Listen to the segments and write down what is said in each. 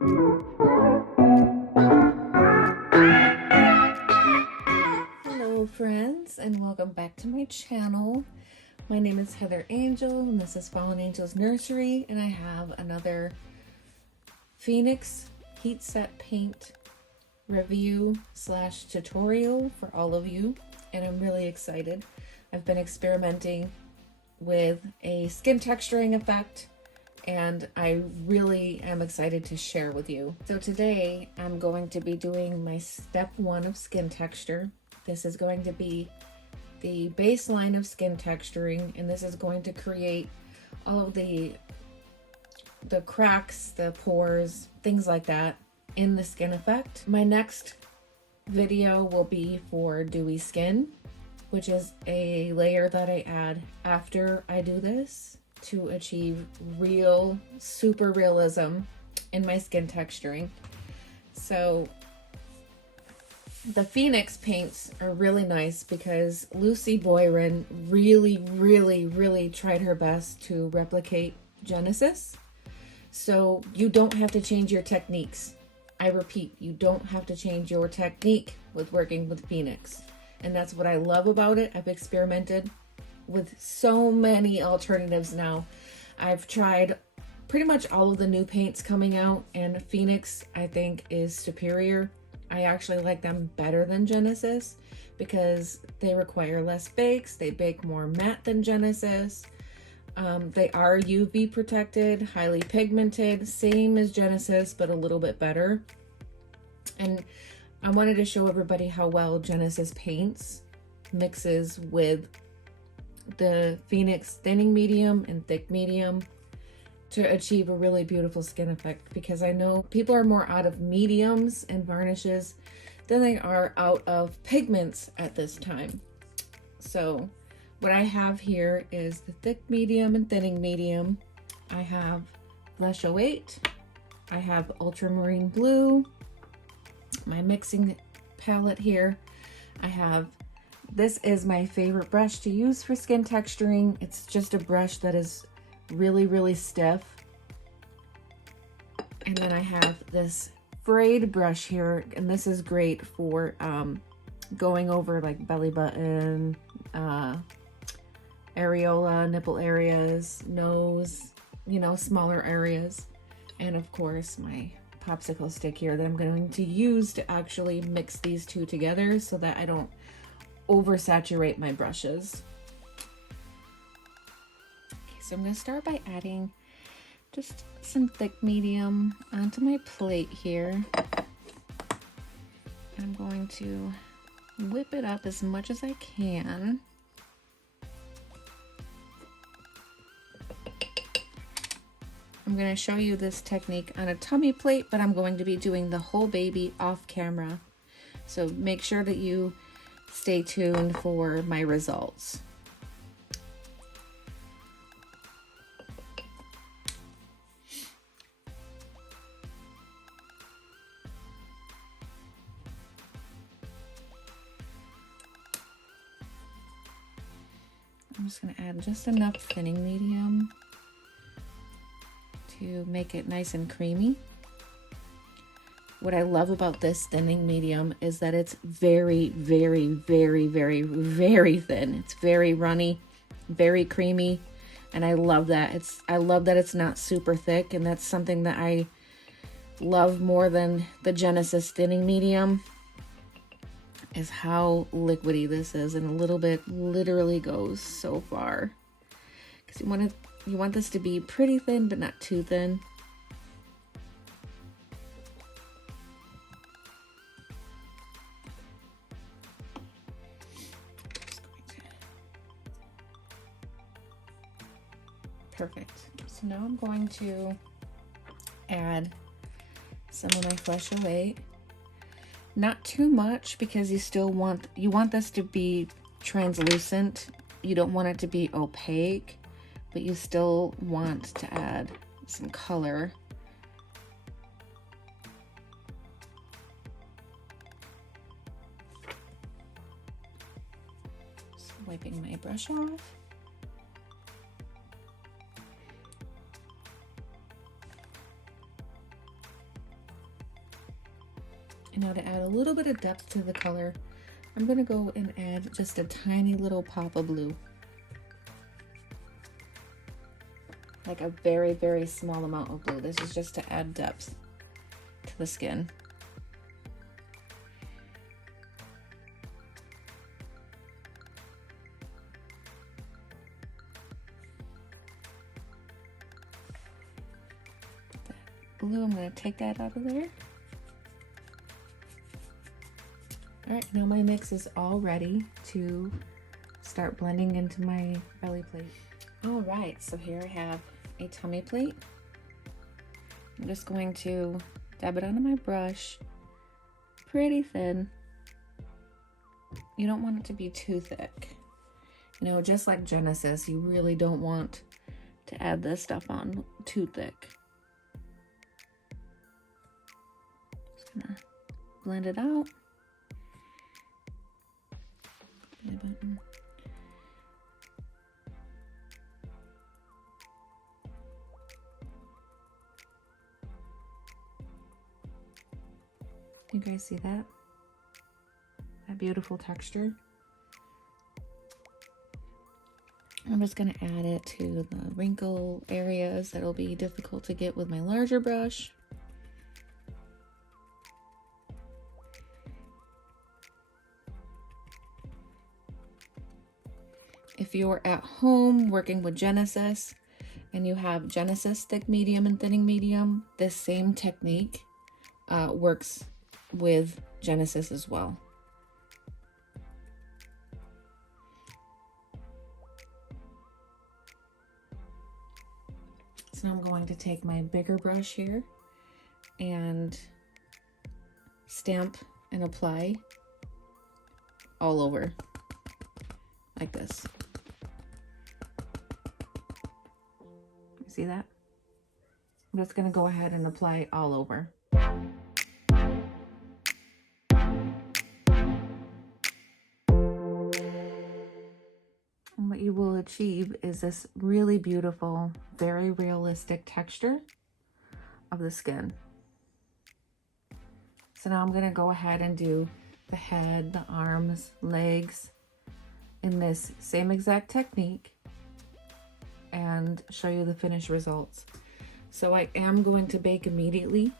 Hello friends, and welcome back to my channel. My name is Heather Angel and this is Fallen Angels Nursery, and I have another Phoenix heat set paint review slash tutorial for all of you, and I'm really excited. I've been experimenting with a skin texturing effect and I really am excited to share with you. So today I'm going to be doing my step 1 of skin texture. This is going to be the baseline of skin texturing, and this is going to create all of the cracks, the pores, things like that in the skin effect. My next video will be for dewy skin, which is a layer that I add after I do this to achieve real super realism in my skin texturing. So the Phoenix paints are really nice because Lucy Boyren really tried her best to replicate Genesis. So you don't have to change your techniques. I repeat, you don't have to change your technique with working with Phoenix. And that's what I love about it. I've experimented with so many alternatives now. I've tried pretty much all of the new paints coming out, and Phoenix I think is superior. I actually like them better than Genesis because they require less bakes. They bake more matte than Genesis. They are UV protected, highly pigmented, same as Genesis, but a little bit better. And I wanted to show everybody how well Genesis paints mixes with the Phoenix thinning medium and thick medium to achieve a really beautiful skin effect, because I know people are more out of mediums and varnishes than they are out of pigments at this time. So what I have here is the thick medium and thinning medium. I have Flesh 08, I have Ultramarine Blue, my mixing palette here. I have, this is my favorite brush to use for skin texturing. It's just a brush that is really stiff. And then I have this frayed brush here, and this is great for going over like belly button, areola, nipple areas, nose, you know, smaller areas. And of course my popsicle stick here that I'm going to use to actually mix these two together so that I don't oversaturate my brushes. Okay, so I'm going to start by adding just some thick medium onto my plate here. I'm going to whip it up as much as I can. I'm going to show you this technique on a tummy plate, but I'm going to be doing the whole baby off camera. So make sure that you stay tuned for my results. I'm just going to add just enough thinning medium to make it nice and creamy. What I love about this thinning medium is that it's very thin. It's very runny, very creamy, and I love that. I love that it's not super thick, and that's something that I love more than the Genesis thinning medium, is how liquidy this is, and a little bit literally goes so far. Because you want this to be pretty thin, but not too thin. Perfect. So now I'm going to add some of my Flesh 08. Not too much, because you want this to be translucent. You don't want it to be opaque, but you still want to add some color. Just wiping my brush off. And now to add a little bit of depth to the color, I'm gonna go and add just a tiny little pop of blue. Like a very, very small amount of blue. This is just to add depth to the skin. Blue, I'm going to take that out of there. All right, now my mix is all ready to start blending into my belly plate. All right, so here I have a tummy plate. I'm just going to dab it onto my brush, pretty thin. You don't want it to be too thick. You know, just like Genesis, you really don't want to add this stuff on too thick. Just gonna blend it out. You guys see that? That beautiful texture. I'm just gonna add it to the wrinkle areas that'll be difficult to get with my larger brush. If you're at home working with Genesis and you have Genesis thick medium and thinning medium, this same technique works with Genesis as well. So now I'm going to take my bigger brush here and stamp and apply all over like this. See that? I'm just going to go ahead and apply all over. And what you will achieve is this really beautiful, very realistic texture of the skin. So now I'm going to go ahead and do the head, the arms, legs in this same exact technique and show you the finished results. So I am going to bake immediately.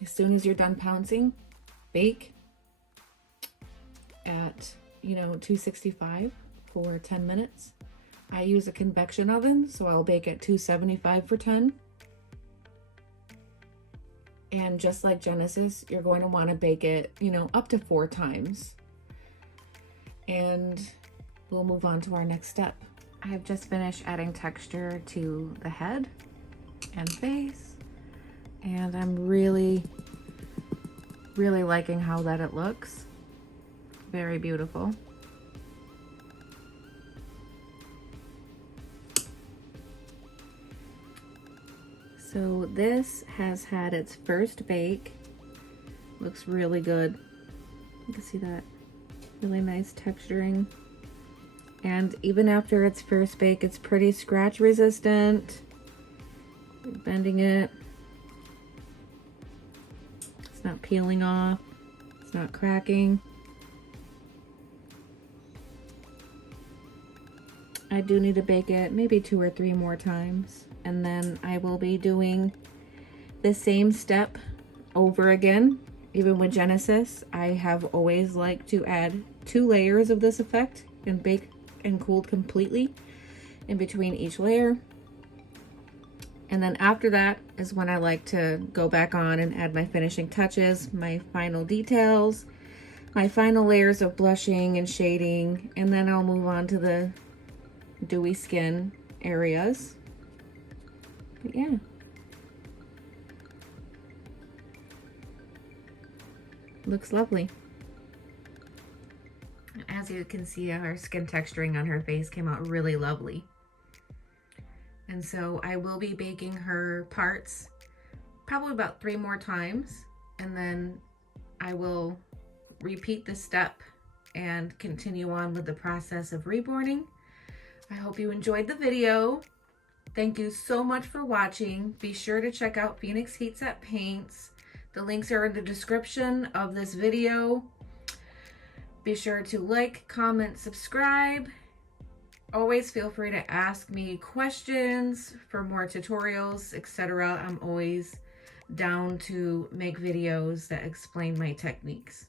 As soon as you're done pouncing, bake at, 265 for 10 minutes. I use a convection oven, so I'll bake at 275 for 10. And just like Genesis, you're going to want to bake it, up to 4 times. And we'll move on to our next step. I've just finished adding texture to the head and face, and I'm really, really liking how that it looks. Very beautiful. So this has had its first bake. Looks really good. You can see that really nice texturing. And even after its first bake, it's pretty scratch resistant. Bending it. It's not peeling off. It's not cracking. I do need to bake it maybe 2 or 3 more times. And then I will be doing the same step over again. Even with Genesis, I have always liked to add 2 layers of this effect and bake and cooled completely in between each layer. And then after that is when I like to go back on and add my finishing touches, my final details, my final layers of blushing and shading, and then I'll move on to the dewy skin areas. But yeah. Looks lovely. As you can see, her skin texturing on her face came out really lovely. And so I will be baking her parts probably about 3 more times, and then I will repeat this step and continue on with the process of reborning. I hope you enjoyed the video. Thank you so much for watching. Be sure to check out Phoenix Heat Set Paints. The links are in the description of this video. Be sure to like, comment, subscribe. Always feel free to ask me questions for more tutorials, etc. I'm always down to make videos that explain my techniques.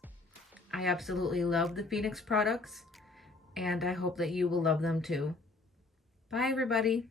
I absolutely love the Phoenix products, and I hope that you will love them too. Bye, everybody.